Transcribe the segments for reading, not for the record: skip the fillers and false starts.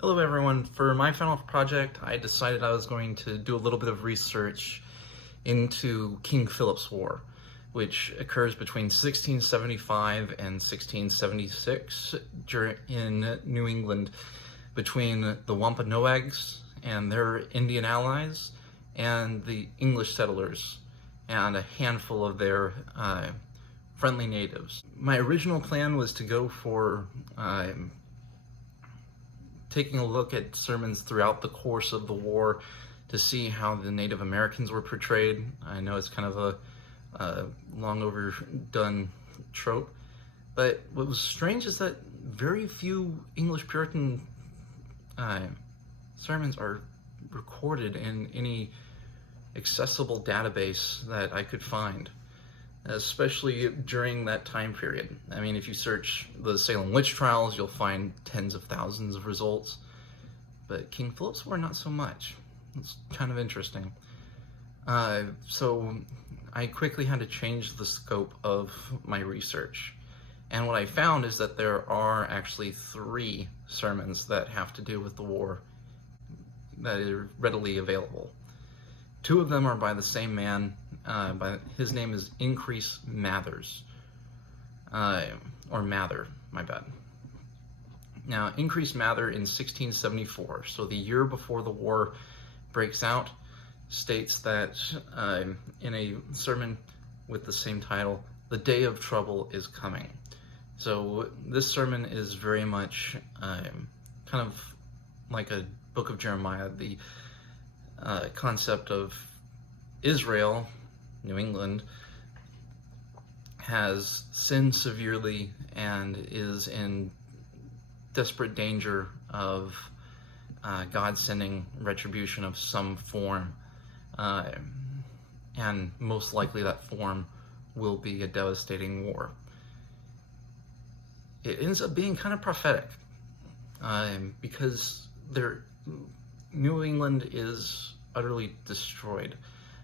Hello everyone. For my final project, I decided I was going to do a little bit of research into King Philip's War, which occurs between 1675 and 1676 in New England between the Wampanoags and their Indian allies and the English settlers and a handful of their friendly natives. My original plan was to go for taking a look at sermons throughout the course of the war to see how the Native Americans were portrayed. I know it's kind of a long overdone trope, but what was strange is that very few English Puritan sermons are recorded in any accessible database that I could find, especially during that time period. I mean, if you search the Salem witch trials, you'll find tens of thousands of results, but King Philip's War, not so much. It's kind of interesting. So I quickly had to change the scope of my research. And what I found is that there are actually 3 sermons that have to do with the war that are readily available. 2 of them are by the same man. His name is Increase Mathers, or Mather, my bad. Now, Increase Mather in 1674, so the year before the war breaks out, states that in a sermon with the same title, "The Day of Trouble is Coming." So this sermon is very much kind of like a book of Jeremiah. The concept of Israel, New England, has sinned severely and is in desperate danger of God sending retribution of some form, and most likely that form will be a devastating war. It ends up being kind of prophetic, because New England is utterly destroyed.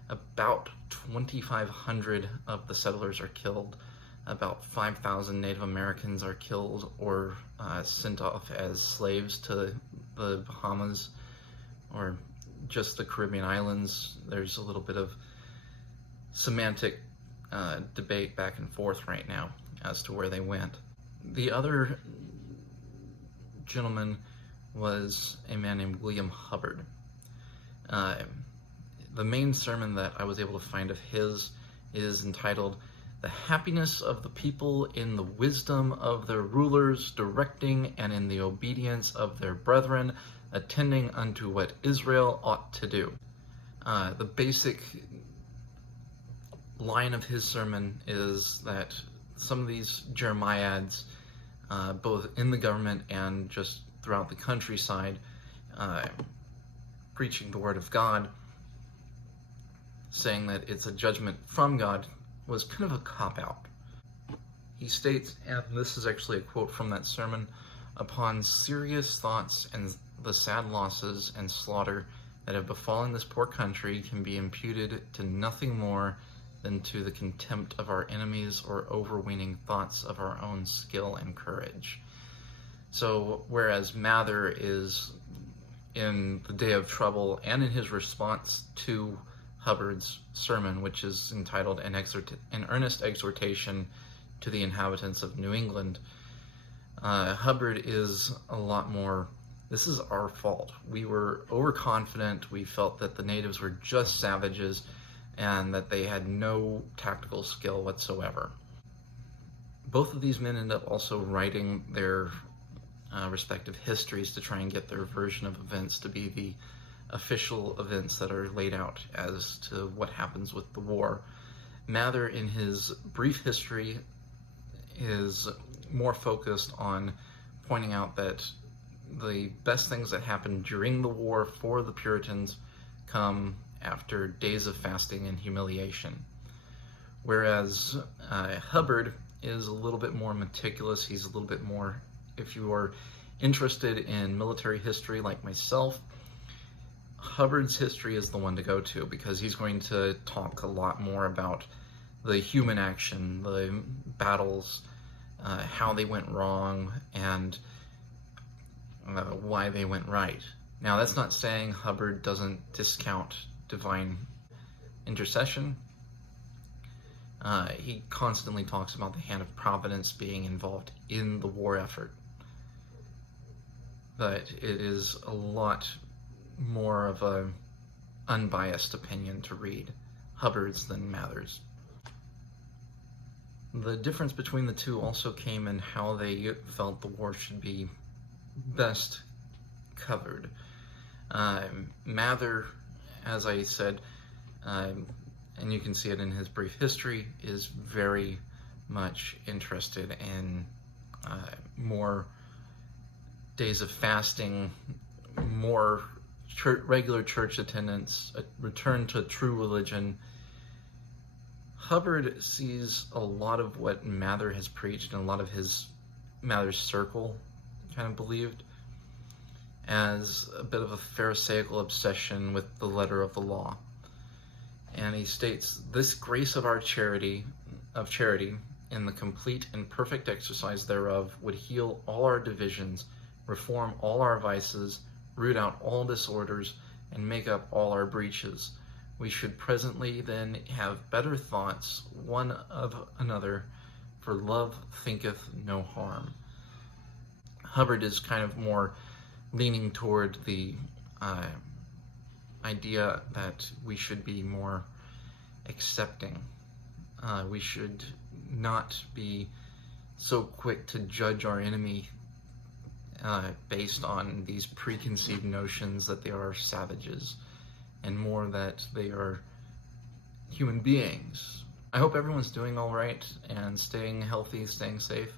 About 2,500 of the settlers are killed. About 5,000 Native Americans are killed or sent off as slaves to the Bahamas or just the Caribbean islands. There's a little bit of semantic debate back and forth right now as to where they went. The other gentleman was a man named William Hubbard. The main sermon that I was able to find of his is entitled, "The Happiness of the People in the Wisdom of their Rulers, Directing and in the Obedience of their Brethren, Attending unto what Israel ought to do." The basic line of his sermon is that some of these Jeremiads, both in the government and just throughout the countryside, preaching the word of God, saying that it's a judgment from God, was kind of a cop-out. He states, and this is actually a quote from that sermon, "Upon serious thoughts and the sad losses and slaughter that have befallen this poor country can be imputed to nothing more than to the contempt of our enemies or overweening thoughts of our own skill and courage." So whereas Mather is in the Day of Trouble and in his response to Hubbard's sermon, which is entitled An Earnest Exhortation to the Inhabitants of New England, Hubbard is a lot more, this is our fault. We were overconfident. We felt that the natives were just savages and that they had no tactical skill whatsoever. Both of these men end up also writing their respective histories to try and get their version of events to be the official events that are laid out as to what happens with the war. Mather, in his brief history, is more focused on pointing out that the best things that happened during the war for the Puritans come after days of fasting and humiliation. Whereas Hubbard is a little bit more meticulous. He's a little bit more, if you are interested in military history like myself, Hubbard's history is the one to go to, because he's going to talk a lot more about the human action, the battles, how they went wrong, and why they went right. Now, that's not saying Hubbard doesn't discount divine intercession. He constantly talks about the hand of providence being involved in the war effort. But it is a lot more of a unbiased opinion to read Hubbard's than Mather's. The difference between the two also came in how they felt the war should be best covered. Mather, as I said, and you can see it in his brief history, is very much interested in more days of fasting, more regular church attendance, a return to true religion. Hubbard sees a lot of what Mather has preached and a lot of Mather's circle kind of believed as a bit of a pharisaical obsession with the letter of the law. And he states, "This grace of our charity, in the complete and perfect exercise thereof, would heal all our divisions, reform all our vices, root out all disorders, and make up all our breaches. We should presently then have better thoughts one of another, for love thinketh no harm." Hubbard is kind of more leaning toward the idea that we should be more accepting. We should not be so quick to judge our enemy based on these preconceived notions that they are savages, and more that they are human beings. I hope everyone's doing all right and staying healthy, staying safe.